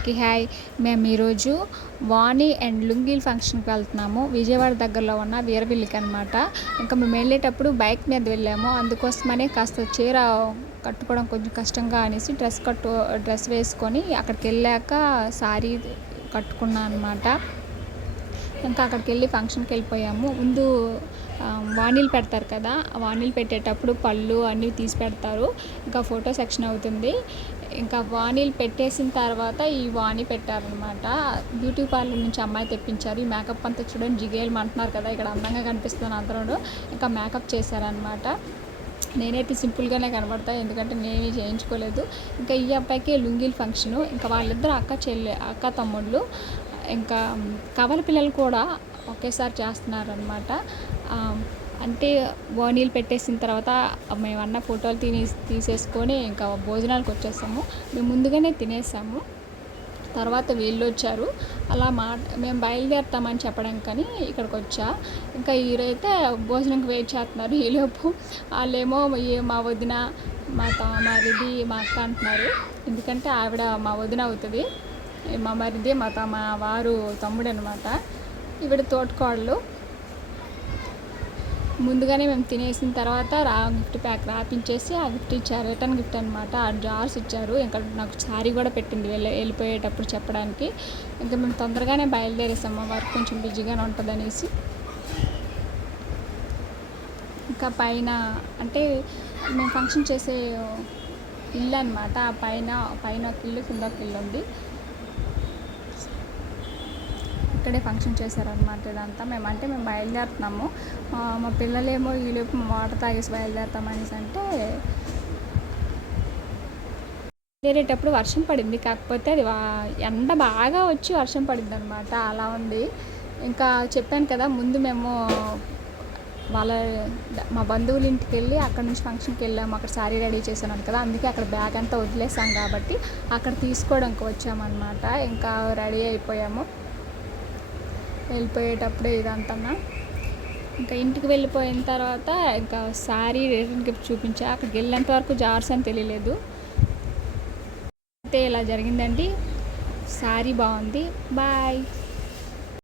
అందరికీ హాయ్. మేము ఈరోజు వాణి అండ్ లుంగీలు ఫంక్షన్కి వెళ్తున్నాము. విజయవాడ దగ్గరలో ఉన్న వీరవిల్లికి అనమాట. ఇంకా మేము వెళ్ళేటప్పుడు బైక్ మీద వెళ్ళాము. అందుకోసమనే కాస్త చీర కట్టుకోవడం కొంచెం కష్టంగా అనేసి డ్రెస్ వేసుకొని అక్కడికి వెళ్ళాక శారీ కట్టుకున్నాను అనమాట. ఇంకా అక్కడికి వెళ్ళి ఫంక్షన్కి వెళ్ళిపోయాము. ముందు వాణీలు పెడతారు కదా, వాణీలు పెట్టేటప్పుడు పళ్ళు అన్నీ తీసి పెడతారు. ఇంకా ఫోటో సెక్షన్ అవుతుంది. ఇంకా వాణీలు పెట్టేసిన తర్వాత ఈ వాణి పెట్టారనమాట. బ్యూటీ పార్లర్ నుంచి అమ్మాయి తెప్పించారు. ఈ మేకప్ అంతా చూడండి, జిగేలు అంటున్నారు కదా, ఇక్కడ అందంగా కనిపిస్తుంది అందరూ. ఇంకా మేకప్ చేశారనమాట. నేనైతే సింపుల్గానే కనబడతాయి, ఎందుకంటే నేనే చేయించుకోలేదు. ఇంకా ఈ అబ్బాయికి లుంగీలు ఫంక్షను. ఇంకా వాళ్ళిద్దరు అక్క తమ్ముళ్ళు. ఇంకా కవల పిల్లలు కూడా ఒకేసారి చేస్తున్నారనమాట. అంటే వాణీలు పెట్టేసిన తర్వాత మేము అన్న ఫోటోలు తీసేసుకొని ఇంకా భోజనాలకు వచ్చేసాము. మేము ముందుగానే తినేసాము. తర్వాత వీళ్ళు వచ్చారు. అలా మేము బయలుదేరుతామని చెప్పడానికి కానీ ఇక్కడికి వచ్చా. ఇంకా వీరైతే భోజనంకి వెయిట్ చేస్తున్నారు. ఈలోపు వాళ్ళేమో మా వదిన, మా మరిది, మా అక్క అంటున్నారు. ఎందుకంటే ఆవిడ మా వదిన అవుతుంది. మా మరిది మా వారు తమ్ముడు అనమాట. ఈవిడ తోటకోడలు. ముందుగానే మేము తినేసిన తర్వాత గిఫ్ట్ ప్యాక్ రాపించేసి ఆ గిఫ్ట్ ఇచ్చారు. రిటర్న్ గిఫ్ట్ అనమాట. ఆ జార్స్ ఇచ్చారు. ఇంకా నాకు శారీ కూడా పెట్టింది వెళ్ళిపోయేటప్పుడు చెప్పడానికి. ఇంకా మేము తొందరగానే బయలుదేరేసాము, వర్క్ కొంచెం బిజీగానే ఉంటుంది అనేసి. ఇంకా పైన అంటే మేము ఫంక్షన్ చేసే ఇల్లు అనమాట. ఆ పైన ఒక ఇల్లు, కింద ఒక ఇల్లు ఉంది. ఇక్కడే ఫంక్షన్ చేశారనమాట. ఇదంతా మేము బయలుదేరుతున్నాము. మా పిల్లలేమో ఈలోపు వాటర్ తాగేసి బయలుదేరుతామనేసి అంటే బయలుదేరేటప్పుడు వర్షం పడింది. కాకపోతే అది ఎండ బాగా వచ్చి వర్షం పడింది అనమాట. అలా ఉంది. ఇంకా చెప్పాను కదా, ముందు మేము మా బంధువుల ఇంటికి వెళ్ళి అక్కడ నుంచి ఫంక్షన్కి వెళ్ళాము. అక్కడ శారీ రెడీ చేశాను కదా, అందుకే అక్కడ బ్యాగ్ అంతా వదిలేసాం కాబట్టి అక్కడ తీసుకోవడానికి వచ్చామన్నమాట. ఇంకా రెడీ అయిపోయాము. వెళ్ళిపోయేటప్పుడే ఇదంతా. ఇంకా ఇంటికి వెళ్ళిపోయిన తర్వాత ఇంకా శారీ రిటర్న్ గిఫ్ట్ చూపించా. అక్కడికి వెళ్ళేంత వరకు జార్స్ అని తెలియలేదు. అయితే ఇలా జరిగిందండి. శారీ బాగుంది. బాయ్.